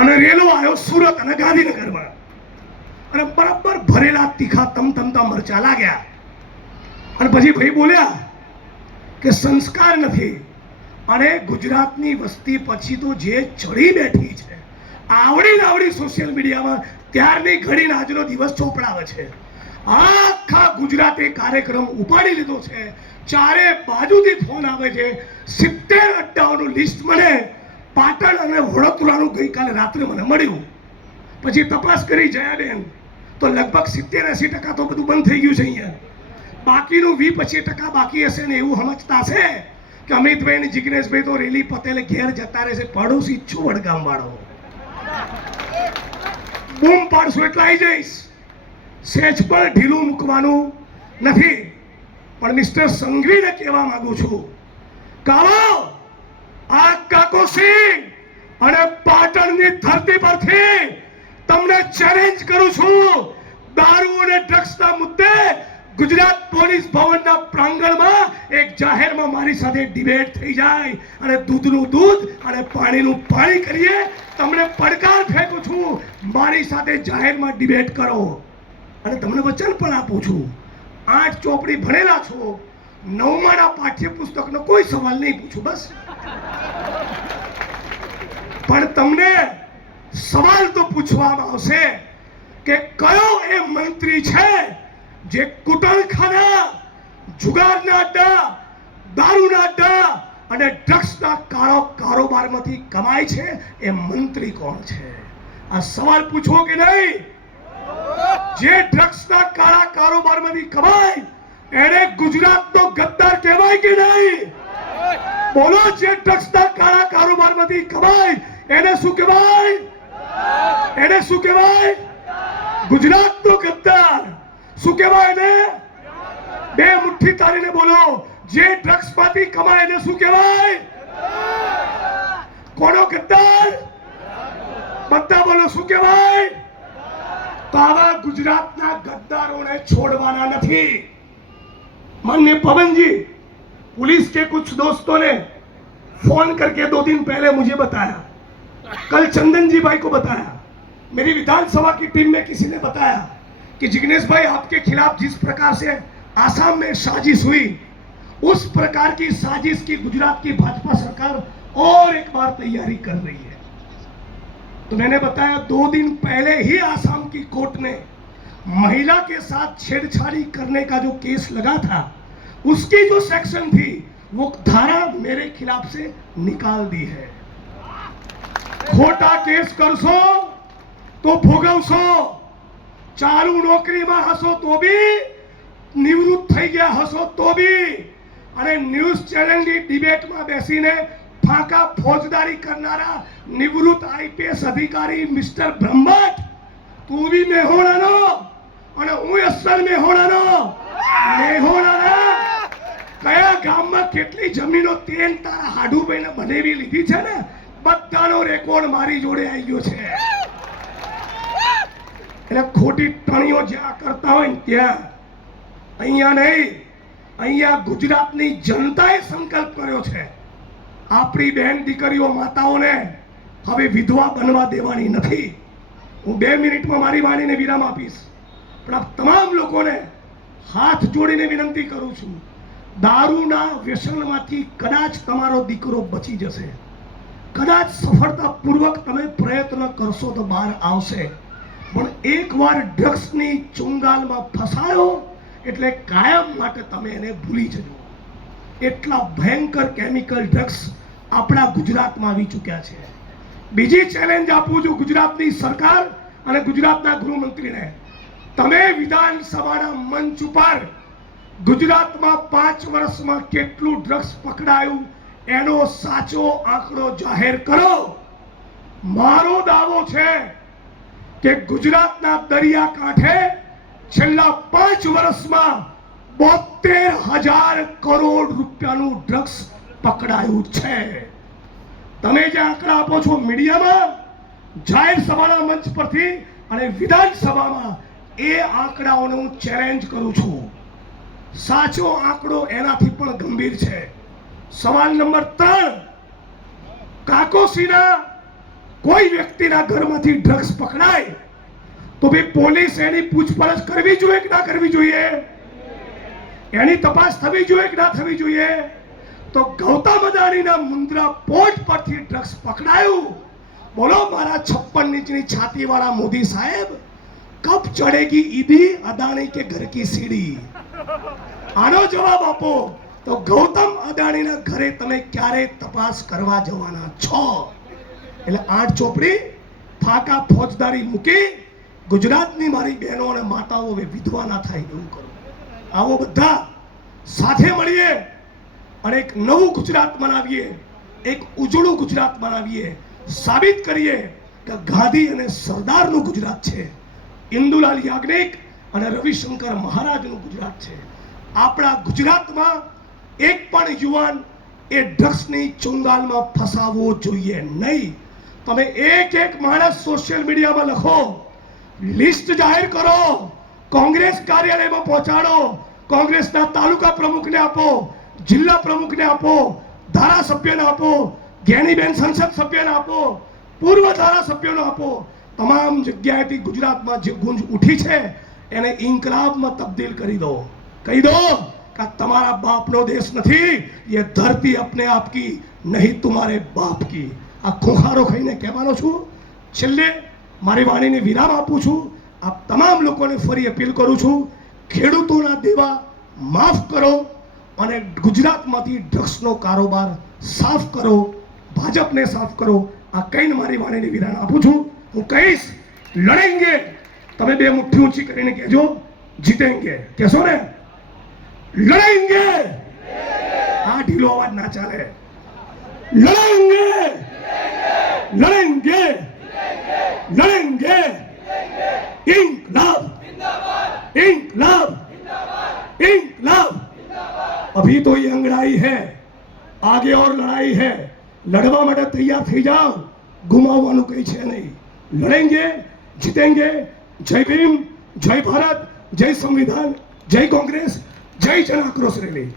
અને રેલો આવ્યો સુરત અને ગાંધીનગરમાં. અને બરાબર ભરેલા તીખા તમતમતા મરચા લાગ્યા. અને પછી ભાઈ બોલ્યા કે સંસ્કાર નથી અને ગુજરાતની વસ્તી પછી તો જે ચડી બેઠી છે, આવડી આવડી સોશિયલ મીડિયામાં ત્યારની ઘડીને આજનો દિવસ ચોપડાવે છે. આખા ગુજરાતે કાર્યક્રમ ઉપાડી લીધો છે. ચારે બાજુથી ફોન આવે છે. સિત્તેર અડ્ડાઓનું લિસ્ટ મને પાટણ અને વડોદરાનું ગઈકાલે રાત્રે મને મળ્યું. પછી તપાસ કરી જયાબેન, તો લગભગ સિત્તેર એસી ટકા તો બધું બંધ થઈ ગયું છે અહીંયા. બાકીનું વી પચીસ ટકા બાકી હશે ને એવું સમજતા છે કે અમિતભાઈ ને જિગ્નેશભાઈ તો રેલી પટેલે ઘેર જતા રહેશે પડોશી છું વડગામ વાળો બૂમ પાડશું એટલે આવી જઈશ. સેજ પર ઢીલું મૂકવાનું નથી, પણ મિસ્ટર સંઘવીને કહેવા માંગુ છું. કાળો! સિંહ અને પાટણની ધરતી પરથી તમને ચેલેન્જ કરું છું. દારૂ અને ડ્રગ્સના મુદ્દે ગુજરાત પોલીસ ભવનના પ્રાંગણમાં એક જાહેરમાં મારી સાથે ડિબેટ થઈ જાય. અને દૂધનું દૂધ અને પાણીનું પાણી કરીએ. તમને પડકાર ફેંકું છું. મારી સાથે જાહેરમાં ડિબેટ કરો. અને તમને વચન પણ આપું છું. આઠ ચોપડી ભણેલા છો. નવમાના પાઠ્યપુસ્તકનો કોઈ સવાલ નહીં પૂછું, બસ. પણ તમને સવાલ તો પૂછવામાં આવશે કે કયો એ મંત્રી છે જે કુટણખાના જુગારના અડ્ડા, દારૂના અડ્ડા અને ડ્રગ્સના કાળો કારોબારમાંથી કમાય છે? એ મંત્રી કોણ છે? આ સવાલ પૂછો કે નહીં? જે ડ્રગ્સના કાળા કારોબારમાંથી કમાય, એને ગુજરાતનો ગદ્દાર કહેવાય કે નહીં? બોલો, જે ડ્રગ્સના કાળા કારોબારમાંથી કમાય એને શું કહેવાય એને શું કહેવાય ગુજરાતનો ગદ્દાર શું કહેવાય એને બે મુઠ્ઠી તારીને બોલો જે ડ્રગ્સ માંથી કમાય એને શું કહેવાય કોનો ગદ્દાર બધા બોલો શું કહેવાય તો આવા ગુજરાતના ગદ્દારોને છોડવાના નથી माननीय पवन जी पुलिस के कुछ दोस्तों ने फोन करके दो दिन पहले मुझे बताया कल चंदन जी भाई को बताया। मेरी विधानसभा की टीम में किसी ने बताया कि जिग्नेश भाई आपके खिलाफ जिस प्रकार से आसाम में साजिश हुई, उस प्रकार की साजिश की गुजरात की भाजपा सरकार और एक बार तैयारी कर रही है। तो मैंने बताया, दो दिन पहले ही आसाम की कोर्ट ने महिला के साथ छेड़छाड़ी करने का जो केस लगा था, उसकी जो सेक्शन थी, वो धारा मेरे खिलाफ से निकाल दी है। ખોટા કેસ કરશો તો ભોગવશો. ચાલુ નોકરીમાં હશો તો બી, નિવૃત્ત થઈ ગયા હશો તો બી. અને ન્યૂઝ ચેનલની ડિબેટમાં બેસીને ફાંકા ફોજદારી કરનારા નિવૃત્ત આઈપીએસ અધિકારી મિસ્ટર બ્રહ્મટ, તું બી મેહોણાનો અને હું અસલ મેહોણાનો. મેહોણાના કયા ગામમાં કેટલી જમીનો તેન તારા હાડુભાઈને બનાવી લીધી છે ને? બધાનો રેકોર્ડ મારી જોડે આવી ગયો છે. એટલે ખોટી ટણીઓ જ્યાં કરતા હોય ત્યાં, અહીંયા નહીં, અહીંયા ગુજરાતની જનતાએ સંકલ્પ કર્યો છે. આપણી બહેન દીકરીઓ માતાઓને હવે વિધવા બનવા દેવાની નથી. હું બે મિનિટમાં મારી વાણીને વિરામ આપીશ. પણ આપ તમામ લોકોને હાથ જોડીને વિનંતી કરું છું. દારૂના વ્યસનમાંથી કદાચ તમારો દીકરો બચી જશે. કદાચ સફળતાપૂર્વક તમે પ્રયત્ન કરશો તો બહાર આવશે. પણ એકવાર ડ્રગ્સની ચુંગાલમાં ફસાયો, એટલે કાયમ માટે તમે એને ભૂલી જજો. એટલા ભયંકર કેમિકલ ડ્રગ્સ આપણા ગુજરાતમાં આવી ચૂક્યા છે. બીજી ચેલેન્જ આપું છું ગુજરાતની સરકાર અને ગુજરાતના ગૃહમંત્રીને. તમે વિધાનસભાના મંચ ઉપર ગુજરાતમાં પાંચ વર્ષમાં કેટલું ડ્રગ્સ પકડાયું એનો સાચો આંકડો જાહેર કરો. મારો દાવો છે કે ગુજરાતના દરિયાકાંઠે છેલ્લા પાંચ વર્ષમાં બોતેર હજાર કરોડ રૂપિયાનું ડ્રગ્સ પકડાયું છે. તમે જે આંકડા આપો છો મીડિયામાં, જાહેર સભાના મંચ પરથી અને વિધાનસભામાં એ આંકડાઓને હું ચેલેન્જ કરું છું. સાચો આંકડો એનાથી પણ ગંભીર છે. સવાલ નંબર ત્રણ. કાકોસીના કોઈ વ્યક્તિના ઘરમાંથી ડ્રગ્સ પકડાય, તો ભાઈ પોલીસ એની પૂછપરછ કરવી જોઈએ કે ના કરવી જોઈએ? એની તપાસ થવી જોઈએ કે ના થવી જોઈએ? તો ગૌતમ અદાણીના મુંદ્રા પોર્ટ પરથી ડ્રગ્સ પકડાયું. બોલો, મારા છપ્પન ઇંચની છાતીવાળા મોદી સાહેબ કબ ચડેગી ઈદી, અદાણી કે ઘર કી સીડી? આનો જવાબ આપો. તો ગૌતમ અદાણીના ઘરે તમે ક્યારે તપાસ કરવા જવાના છો? એટલે આઠ ચોપડી ફાકા ફોજદારી મૂકી, ગુજરાતની મારી બહેનો અને માતાઓ હવે વિધવા ના થાય એવું કરો. આવો બધા સાથે મળીએ અને એક નવું ગુજરાત બનાવીએ, એક ઉજળું ગુજરાત બનાવીએ. સાબિત કરીએ કે ગાંધી અને સરદારનું ગુજરાત છે, ઇન્દુલાલ યાજ્ઞિક અને રવિશંકર મહારાજનું ગુજરાત છે. આપણા ગુજરાતમાં એક પણ યુવાન એ ડ્રગ્સની ચુંગાલમાં ફસાવવો જોઈએ નહીં. તમે એક એક માણસ સોશિયલ મીડિયામાં લખો, લિસ્ટ જાહેર કરો, કોંગ્રેસ કાર્યાલયમાં પહોંચાડો, કોંગ્રેસના તાલુકા પ્રમુખને આપો, જિલ્લા પ્રમુખને આપો, ધારાસભ્યને આપો જ્ઞાનીબેન સંસદ સભ્યને આપો, પૂર્વ ધારાસભ્યોને આપો. તમામ જગ્યાએથી ગુજરાતમાં જે ગુંજ ઉઠી છે, એને ઇન્કલાબમાં તબદીલ કરી દો. કહી દો. કે તમારા બાપનો દેશ નથી એ ધરતી અપને આપકી નહીં તુમારે બાપ કી આ ખોખારો ખાઈને કહેવાનો છું છેલ્લે મારી વાણીને વિરામ આપું છું આપ તમામ લોકોને ફરી અપીલ કરું છું ખેડૂતોના દેવા માફ કરો અને ગુજરાતમાંથી ડ્રગ્સનો કારોબાર સાફ કરો ભાજપને સાફ કરો આ કહીને મારી વાણીને વિરામ આપું છું હું કહીશ લડેંગે તમે બે મુઠ્ઠી ઊંચી કરીને કહેજો જીતેંગે. કહેશો ને? लड़ेंगे। आठ ढीलो आवाज़ ना चले। लड़ेंगे। लड़ेंगे। लड़ेंगे। इंकलाब। इंक लाभ अभी तो ये अंगड़ाई है। आगे और लड़ाई है। लड़वा मडा तैयार थी, जाओ। घुमा कहीं छे नहीं। लड़ेंगे, जीतेंगे। जय भीम, जय भारत, जय संविधान, जय कांग्रेस। જય જન આક્રોશ રેલી.